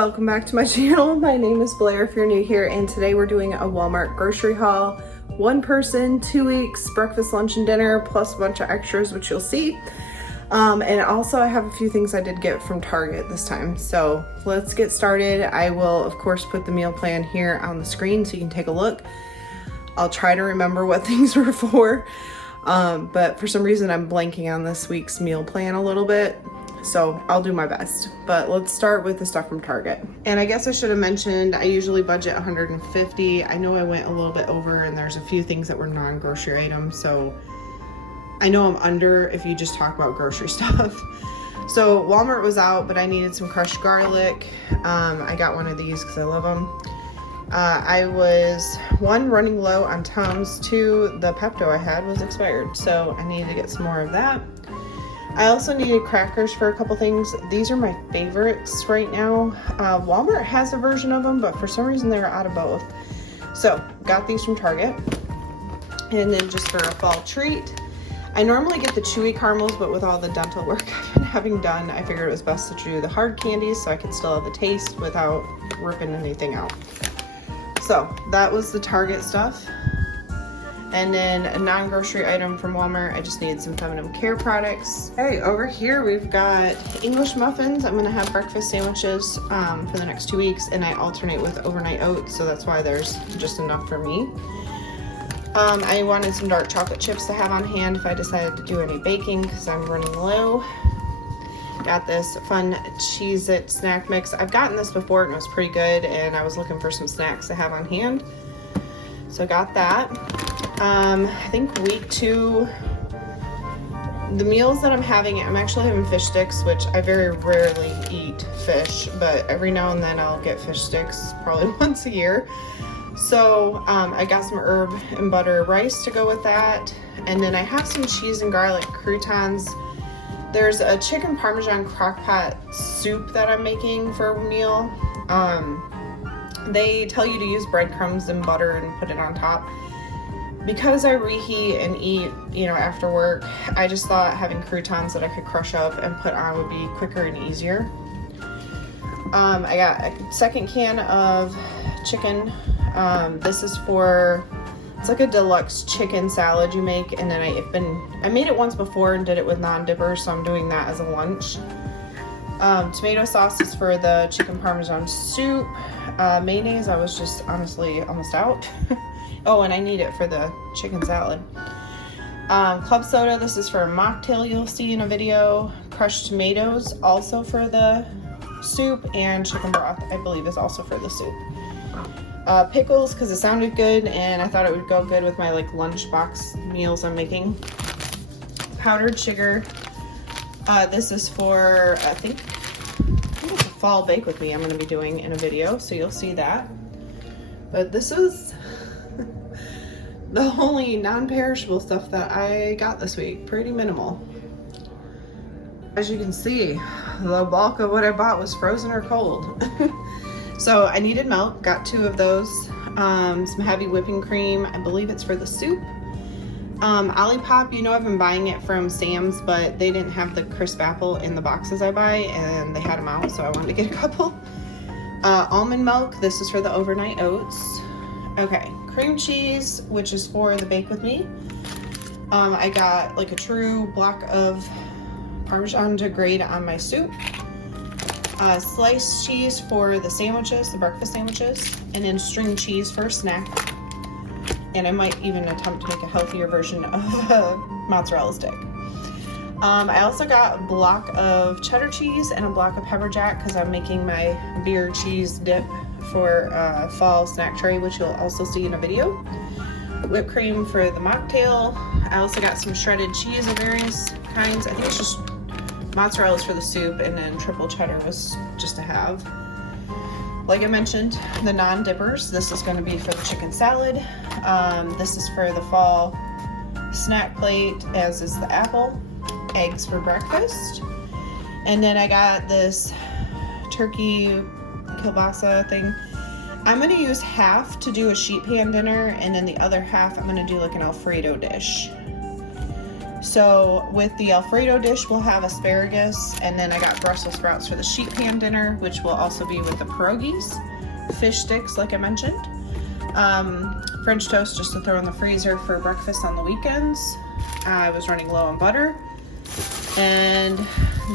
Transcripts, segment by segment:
Welcome back to my channel. My name is Blair if you're new here, and today we're doing a Walmart grocery haul. One person, 2 weeks, breakfast, lunch, and dinner, plus a bunch of extras, which you'll see. And also I have a few things I did get from Target this time. So let's get started. I will, of course, put the meal plan here on the screen so you can take a look. I'll try to remember what things were for. But for some reason I'm blanking on this week's meal plan a little bit. So I'll do my best, but let's start with the stuff from Target. And I guess I should have mentioned, I usually budget $150. I know I went a little bit over, and there's a few things that were non-grocery items. So I know I'm under if you just talk about grocery stuff. So Walmart was out, but I needed some crushed garlic. I got one of these because I love them. I was, one, running low on Tums. Two, the Pepto I had was expired. So I needed to get some more of that. I also needed crackers for a couple things. These are my favorites right now. Walmart has a version of them, but for some reason they're out of both. So got these from Target. And then just for a fall treat, I normally get the chewy caramels, but with all the dental work I've been having done, I figured it was best to do the hard candies so I could still have the taste without ripping anything out. So that was the Target stuff. And then a non-grocery item from Walmart, I just needed some feminine care products. Hey, over here we've got English muffins. I'm gonna have breakfast sandwiches for the next 2 weeks, and I alternate with overnight oats, so that's why there's just enough for me. I wanted some dark chocolate chips to have on hand if I decided to do any baking, because I'm running low. Got this fun Cheez-It snack mix. I've gotten this before and it was pretty good, and I was looking for some snacks to have on hand. So I got that. I think week 2, the meals that I'm having, I'm actually having fish sticks, which I very rarely eat fish, but every now and then I'll get fish sticks, probably once a year. So I got some herb and butter rice to go with that. And then I have some cheese and garlic croutons. There's a chicken parmesan crock pot soup that I'm making for a meal. They tell you to use breadcrumbs and butter and put it on top. Because I reheat and eat, after work, I just thought having croutons that I could crush up and put on would be quicker and easier. I got a second can of chicken. This is it's like a deluxe chicken salad you make, and then I made it once before and did it with non-dippers, so I'm doing that as a lunch. Tomato sauce is for the chicken parmesan soup. Mayonnaise, I was just honestly almost out. Oh, and I need it for the chicken salad. Club soda, this is for a mocktail you'll see in a video. Crushed tomatoes, also for the soup, and chicken broth, I believe, is also for the soup. Pickles, because it sounded good, and I thought it would go good with my lunchbox meals I'm making. Powdered sugar. This is for, I think it's a fall bake with me I'm going to be doing in a video, so you'll see that. But this is the only non-perishable stuff that I got this week. Pretty minimal. As you can see, the bulk of what I bought was frozen or cold. So I needed milk, got 2 of those. Some heavy whipping cream, I believe it's for the soup. Olipop, I've been buying it from Sam's, but they didn't have the crisp apple in the boxes I buy, and they had them out, so I wanted to get a couple. Almond milk, this is for the overnight oats. Okay, cream cheese, which is for the bake with me. I got a true block of Parmesan to grate on my soup. Sliced cheese for the sandwiches, the breakfast sandwiches, and then string cheese for a snack. And I might even attempt to make a healthier version of a mozzarella stick. I also got a block of cheddar cheese and a block of pepper jack because I'm making my beer cheese dip for fall snack tray, which you'll also see in a video. Whipped cream for the mocktail. I also got some shredded cheese of various kinds. I think it's just mozzarella for the soup, and then triple cheddar was just to have. Like I mentioned, the non-dippers. This is going to be for the chicken salad. This is for the fall snack plate, as is the apple. Eggs for breakfast. And then I got this turkey kielbasa thing. I'm going to use half to do a sheet pan dinner, and then the other half I'm going to do an Alfredo dish. So with the Alfredo dish, we'll have asparagus, and then I got Brussels sprouts for the sheet pan dinner, which will also be with the pierogies, fish sticks, like I mentioned. French toast just to throw in the freezer for breakfast on the weekends. I was running low on butter. And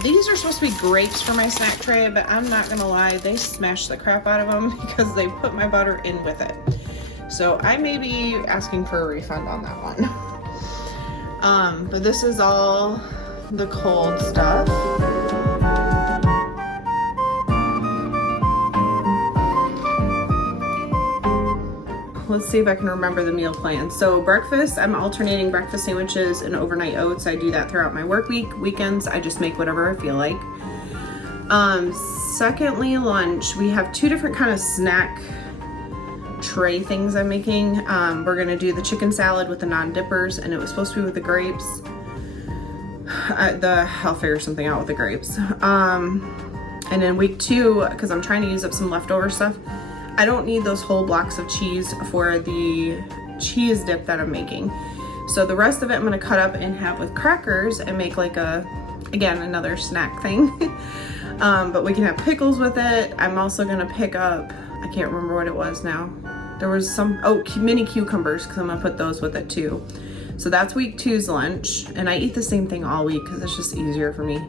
these are supposed to be grapes for my snack tray, but I'm not gonna lie, they smashed the crap out of them because they put my butter in with it. So I may be asking for a refund on that one. But this is all the cold stuff. Let's see if I can remember the meal plan. So breakfast, I'm alternating breakfast sandwiches and overnight oats. I do that throughout my work week. Weekends, I just make whatever I feel like. Secondly, lunch, we have two different kind of snack tray things I'm making. We're gonna do the chicken salad with the non-dippers, and it was supposed to be with the grapes. I'll figure something out with the grapes. And then week 2, because I'm trying to use up some leftover stuff, I don't need those whole blocks of cheese for the cheese dip that I'm making. So the rest of it I'm gonna cut up and have with crackers and make like again, another snack thing. But we can have pickles with it. I'm also gonna pick up, I can't remember what it was now. There was some, mini cucumbers, because I'm gonna put those with it too. So that's week 2's lunch. And I eat the same thing all week because it's just easier for me.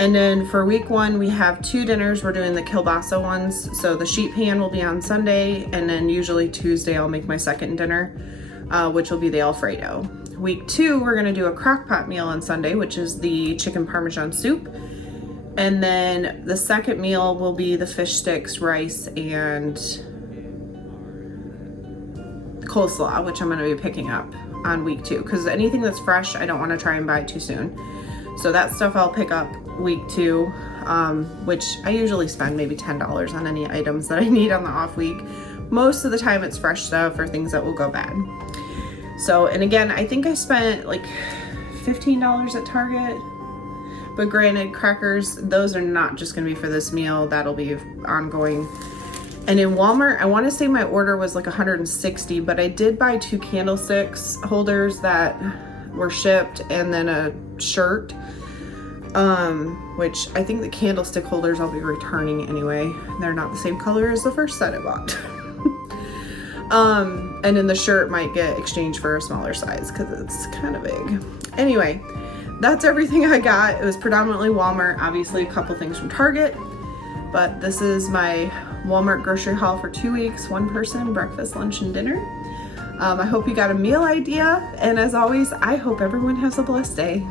And then for week 1, we have 2 dinners. We're doing the kielbasa ones. So the sheet pan will be on Sunday, and then usually Tuesday I'll make my second dinner, which will be the Alfredo. Week 2, we're gonna do a crock pot meal on Sunday, which is the chicken parmesan soup. And then the second meal will be the fish sticks, rice, and coleslaw, which I'm gonna be picking up on week 2, because anything that's fresh, I don't wanna try and buy too soon. So that stuff I'll pick up week 2, which I usually spend maybe $10 on any items that I need on the off week. Most of the time it's fresh stuff or things that will go bad. So, and again, I think I spent like $15 at Target, but granted, crackers, those are not just gonna be for this meal, that'll be ongoing. And in Walmart, I wanna say my order was like $160, but I did buy 2 candlesticks holders that were shipped, and then a shirt, which I think the candlestick holders I'll be returning anyway. They're not the same color as the first set I bought. And then the shirt might get exchanged for a smaller size because it's kind of big. Anyway, that's everything I got. It was predominantly Walmart, obviously a couple things from Target, but this is my Walmart grocery haul for 2 weeks, 1 person, breakfast, lunch, and dinner. I hope you got a meal idea, and as always, I hope everyone has a blessed day.